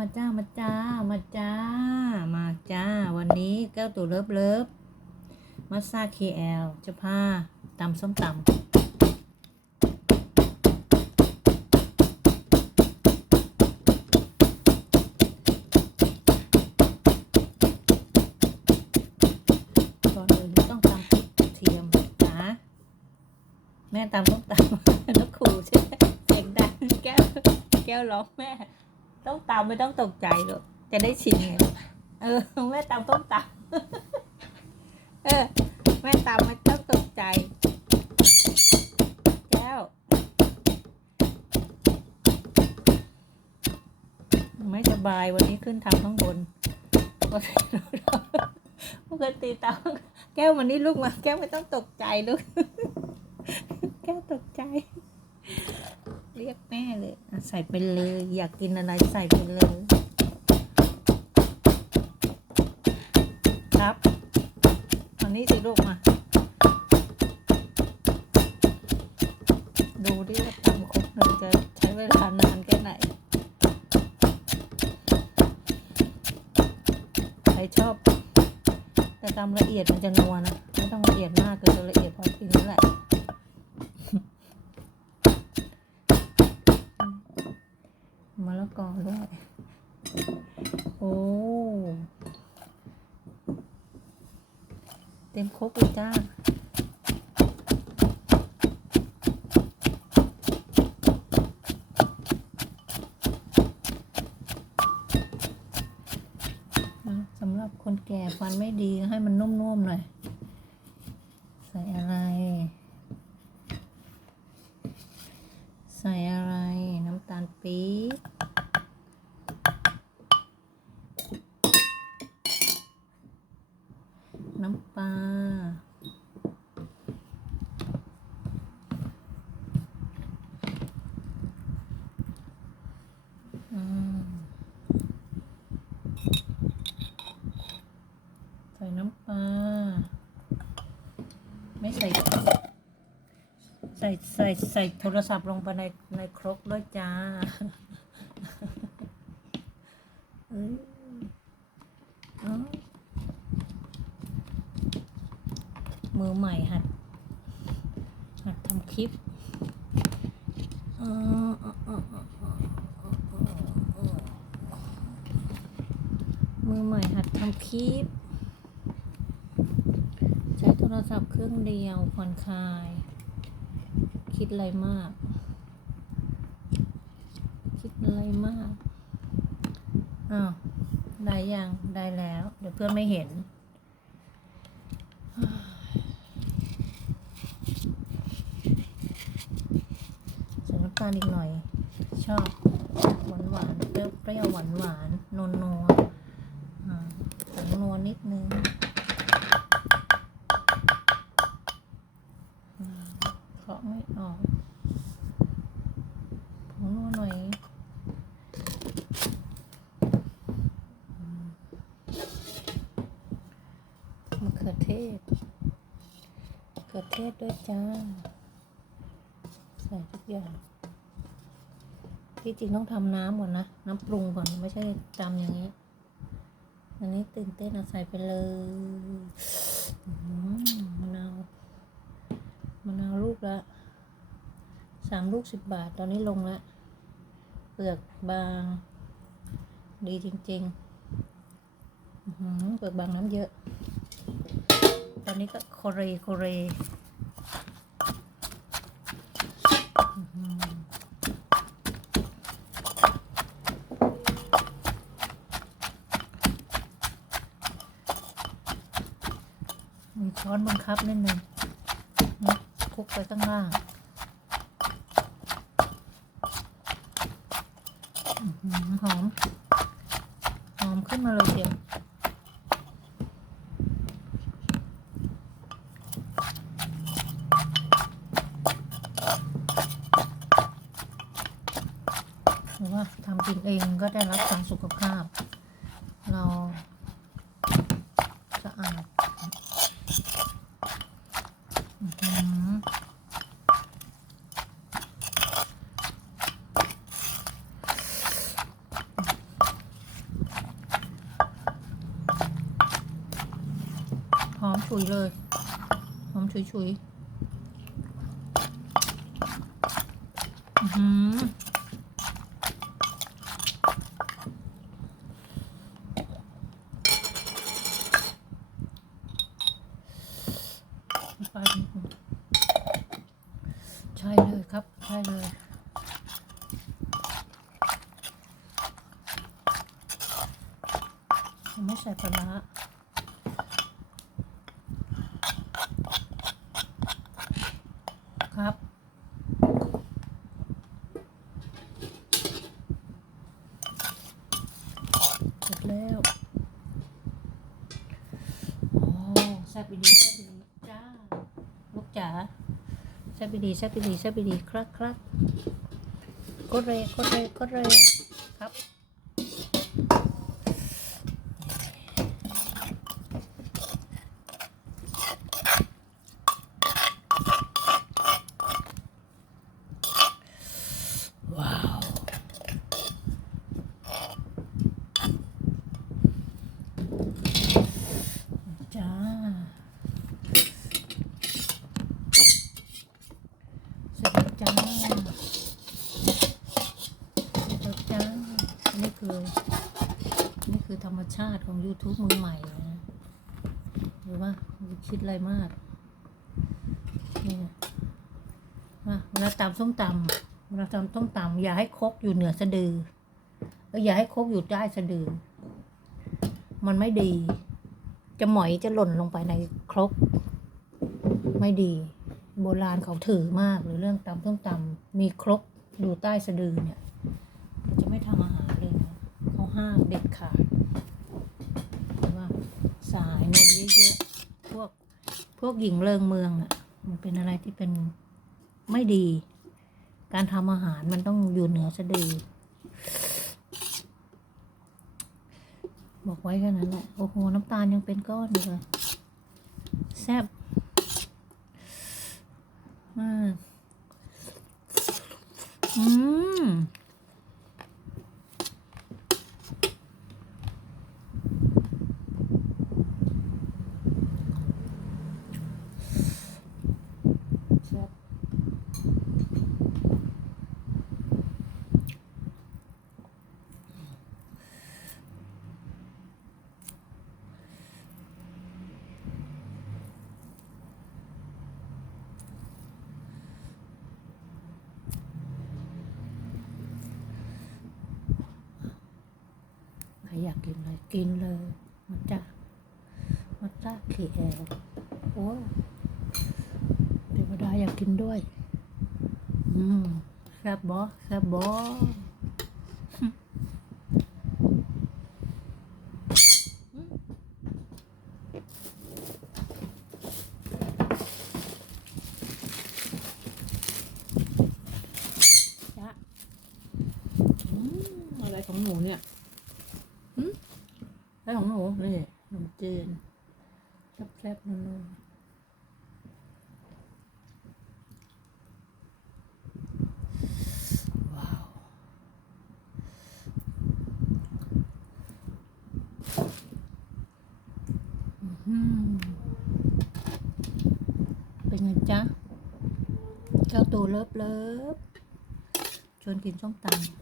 มาจ้ามาจ้ามาจ้ามาจ้า วันนี้แก้วตู่เลิฟเลิฟมาซาเคแอลจะพาตำส้มตำก่อนอื่นต้องตำพริกระเทียมนะแม่ตำส้มตำนกขู่ใช่ไหมเสียงดังแก้วแก้วร้องแม่ ต้องตำไม่ต้องตกใจหรอกจะได้ชินไงเออแม่ตำต้องตำเออแม่ตำไม่ต้องตกใจแก้วไม่สบายวันนี้ขึ้นทำข้างบนปกติปกติตำแก้ววันนี้ลูกมา แก้วไม่ต้องตกใจลูก แก้วตกใจ เรียกแม่เลยใส่ไปเลย อยากกินอะไรใส่ไปเลย ครับวันนี้สิลูกมา ดูดิว่าตำครกหนึ่งจะใช้เวลานานแค่ไหน ใครชอบ แต่ตำละเอียดมันจะนัวนะ ไม่ต้องละเอียดมากเกินละเอียดพอกินนี่แหละ ละกอด้วย โอ้ เต็มครบเลยจ้าสำหรับคนแก่ฟันไม่ดีให้มันนุ่มๆหน่อย ใส่อะไร ใส่อะไร น้ำตาลปี๊บน้ำปลา อืม ใส่น้ำปลา ไม่ใส่ ใส่ใส่ใส่โทรศัพท์ลงไปในในครกด้วยจ้าเอ้ยเอ้ามือใหม่หัด หัดทำคลิปออเออเออเออเออเออเออมือใหม่หัดทำคลิป ใช้โทรศัพท์เครื่องเดียวผ่อนคลาย คิดอะไรมาก คิดอะไรมาก อ้าว ได้ยัง ได้แล้ว เดี๋ยวเพื่อนไม่เห็น ใส่น้ำตาลอีกหน่อย ชอบ หวานหวานๆเปรี้ยวหวานหวานนวลนัวๆอ่าผงนัวนิดนึง เคาะไม่ออกผงนัวหน่อยมะเขือเทศเขือเทศด้วยจ้า ใส่ทุกอย่าง ที่จริงต้องทำน้ำก่อนนะ น้ำปรุงก่อน ไม่ใช่จำอย่างนี้ อันนี้ตื่นเต้นเอาใส่ไปเลย มะนาวมะนาลูกละสามลูกสิบบาท ตอนนี้ลงละเปลือกบาง ดีจริงๆเปลือกบางน้ำเยอะ ตอนนี้ก็โคเรโคเรมีช้อนบังคับนิดนึง คลุกไปข้างล่างหอหอม หอมขึ้นมาเลยเดียวหรือว่าทำกินเองก็ได้รับความสุขภาพ เราสะอาดอื้อหือ อมฉุยเลย หอมฉุยฉุยอือหือไปนิดนึงใช่เลยครับ ใช่เลยไม่ใส่ปลา ร้าครับ เสร็จแล้วโอ้แซ่บไปดีแซ่บไปดีจ้า ลูกจ๋าแซ่บไปดีแซ่บไปดีแซ่บไปดีครับครับกดเรกดเรกดเรครับ ว้าว จ้า เสร็จแล้วจ้า เสร็จแล้วจ้า นี่ คือ นี่คือธรรมชาติของ YouTube มือใหม่นะหรือว่าคิดอะไรมากนี่นะมาเวลาตำส้มตำเวลาตำส้มตำอย่าให้ครกอยู่เหนือสะดือเอออย่าให้ครกอยู่ใต้สะดือ มันไม่ดี จะหมอยจะหล่นลงไปในครก ไม่ดี โบราณเขาถือมากหรือเรื่องตำส้มตำมีครกอยู่ใต้สะดือเนี่ย จะไม่ทำอา ห้ามเด็ดขาดว่าสายนมเยอะๆพวกพวกหญิงเลิงเมืองอะ มันเป็นอะไรที่เป็นไม่ดี การทำอาหารมันต้องอยู่เหนือสะดือบอกไว้แค่นั้นแหละ โอ้โห น้ำตาลยังเป็นก้อนอยู่เลยแซ่บมากอืม อยากกินอะไรกินเลยมาจ้ามาจ้าขี่แอลโอ้เทวดาอยากกินด้วย อืมแซ่บบอแซ่บบออะไรของหนูเนี่ย อะไรของหนูนี่ขนมจีนแซ่บๆนุ่มๆว้าวอืมเป็นไงจ๊ะเจ้าตัวเลิฟเลิฟชวนกินส้มตำ